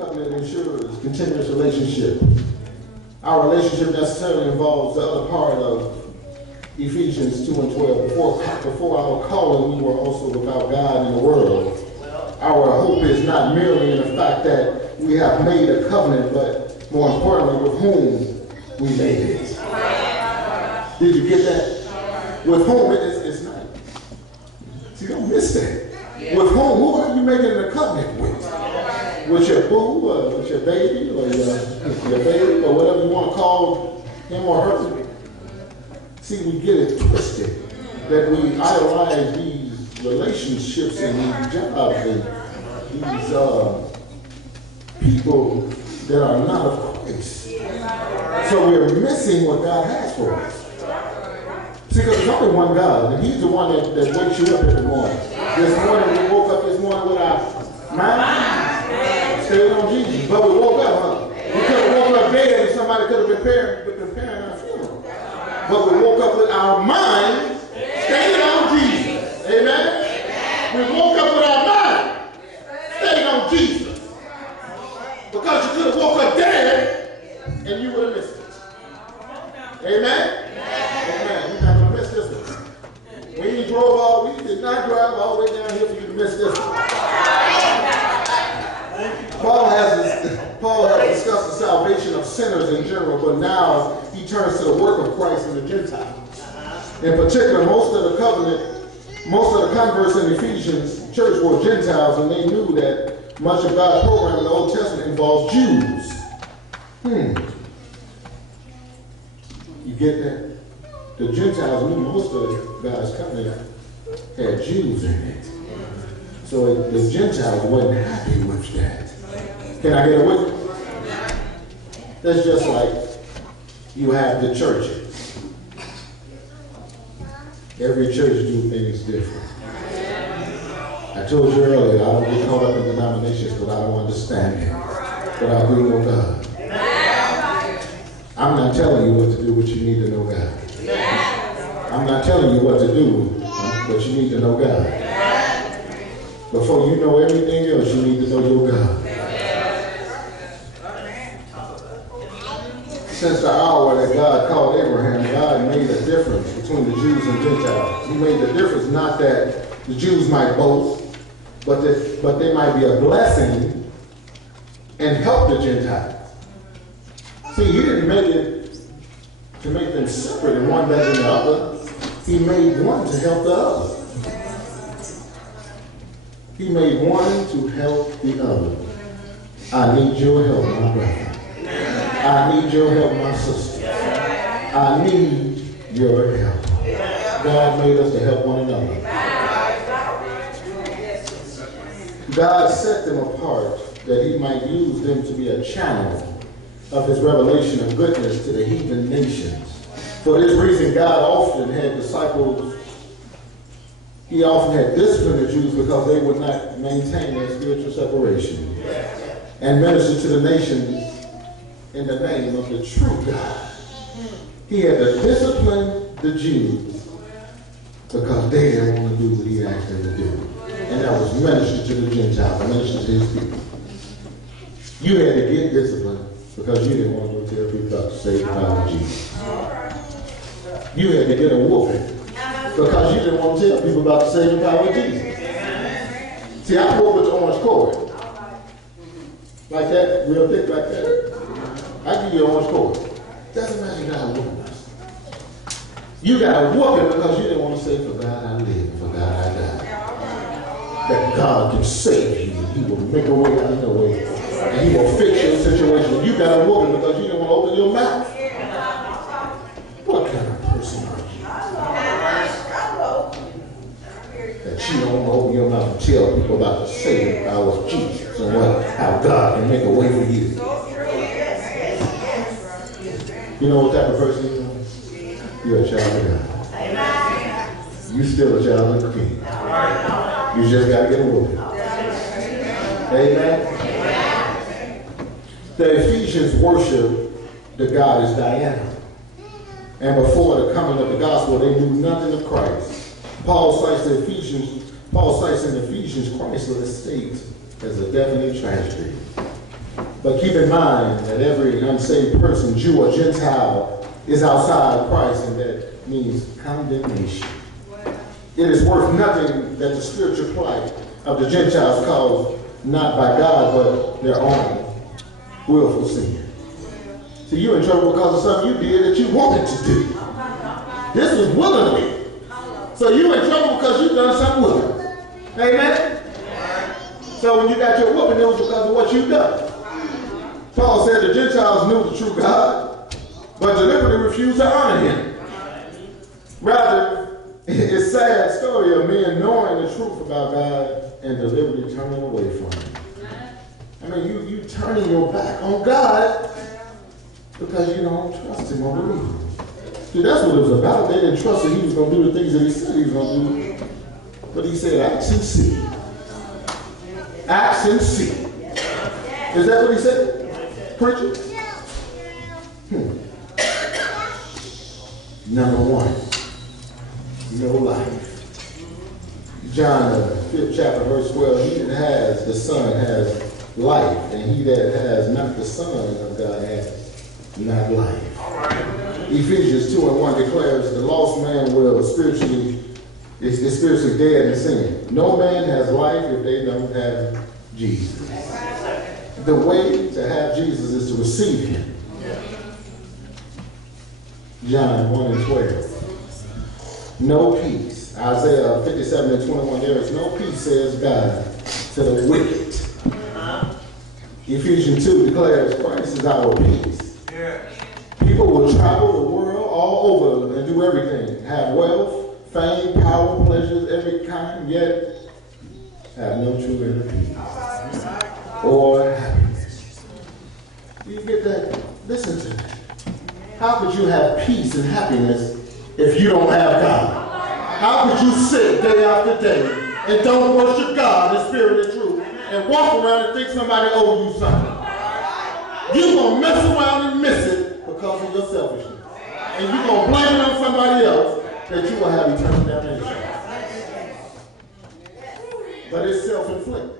covenant ensures continuous relationship. Our relationship necessarily involves the other part of Ephesians 2 and 12. Before our calling, we were also without God in the world. Our hope is not merely in the fact that we have made a covenant, but more importantly, with whom we made it. Did you get that? With whom it's not. See, don't miss that. With who are you making a covenant with? With your boo, or with your baby, or your baby, or whatever you want to call him or her. See, we get it twisted that we idolize these relationships and these jobs and these people that are not of Christ. So we're missing what God has for us. See, because there's only one God, and He's the one that wakes you up every morning. This morning, we woke up this morning with our mind stayed on Jesus. But we woke up, huh? We could have woke up dead and somebody could have been preparing our funeral. But we woke up with our mind stayed on Jesus. Amen? We woke up with our mind stayed on Jesus. Because you could have woke up dead and you would have missed it. Amen? Amen. You're not going to miss this one. We did not drive all the way down here for you to miss this one. Paul has discussed the salvation of sinners in general, but now he turns to the work of Christ in the Gentiles. In particular, most of the converts in Ephesians church were Gentiles, and they knew that much of God's program in the Old Testament involved Jews. You get that? The Gentiles knew most of God's covenant had Jews in it. So the Gentiles wasn't happy with that. Can I get a witness? That's just like you have the churches. Every church do things different. I told you earlier, I don't get caught up in denominations, but I don't understand it. But I do know God. I'm not telling you what to do, but you need to know God. I'm not telling you what to do, but you need to know God. Before you know everything else, you need to know your God. Since the hour that God called Abraham, God made a difference between the Jews and Gentiles. He made the difference not that the Jews might boast, but they might be a blessing and help the Gentiles. See, He didn't make it to make them separate and one better than the other. He made one to help the other. He made one to help the other. I need your help, my brother. I need your help, my sister. I need your help. God made us to help one another. God set them apart that He might use them to be a channel of His revelation of goodness to the heathen nations. For this reason, God often had disciples. He often had disciplined the Jews because they would not maintain their spiritual separation and minister to the nations in the name of the true God. He had to discipline the Jews because they didn't want to do what He asked them to do. And that was minister to the Gentiles, minister to His people. You had to get disciplined because you didn't want to tell people about the saving power of Jesus. You had to get a whooping because you didn't want to tell people about the saving power of Jesus. See, I grew up with the orange cord. Like that, real thick like that. I give you an orange cord. Doesn't matter, you got a whooping. You got a whooping because you didn't want to say, for God I live, for God I die. That God can save you. He will make a way out of no way. And He will fix your situation. You got a whooping because you didn't want to open your mouth. What kind of person are you? That you don't want to open your mouth and tell people about the saving power of Jesus and how God can make a way for you. You know what type of person you are? You're a child of God. You're still a child of the King. You just got to get a whooping. Amen? The Ephesians worship the goddess Diana. And before the coming of the gospel, they knew nothing of Christ. Paul cites in Ephesians Christ's estate as a definite tragedy. But keep in mind that every unsaved person, Jew or Gentile, is outside Christ, and that means condemnation. It is worth nothing that the spiritual plight of the Gentiles caused not by God, but their own willful sin. So you're in trouble because of something you did that you wanted to do. This was willingly. So you're in trouble because you've done something willingly. Amen? So when you got your whooping, it was because of what you've done. Paul said the Gentiles knew the true God, but deliberately refused to honor him. Rather, it's a sad story of men knowing the truth about God and deliberately turning away from him. I mean, you turning your back on God because you don't trust him or believe him. See, that's what it was about. They didn't trust that he was going to do the things that he said he was going to do. But he said, ask and see. Ask and see. Is that what he said? Preacher? Number one, no life. John, 5th chapter, verse 12, he that has the Son has life, and he that has not the Son of God has not life. Ephesians 2:1 declares the lost man is spiritually dead in sin. No man has life if they don't have Jesus. The way to have Jesus is to receive him. John 1:12. No peace. Isaiah 57:21. There is no peace, says God, to the wicked. Ephesians 2 declares Christ is our peace. People will travel the world all over and do everything. Have wealth, fame, power, pleasures, every kind, yet have no true inner peace or happiness. Do you get that? Listen to me. How could you have peace and happiness if you don't have God? How could you sit day after day and don't worship God in spirit and truth and walk around and think somebody owes you something? You're going to mess around and miss it because of your selfishness. And you're going to blame it on somebody else that you will have eternal damnation. But it's self-inflicted.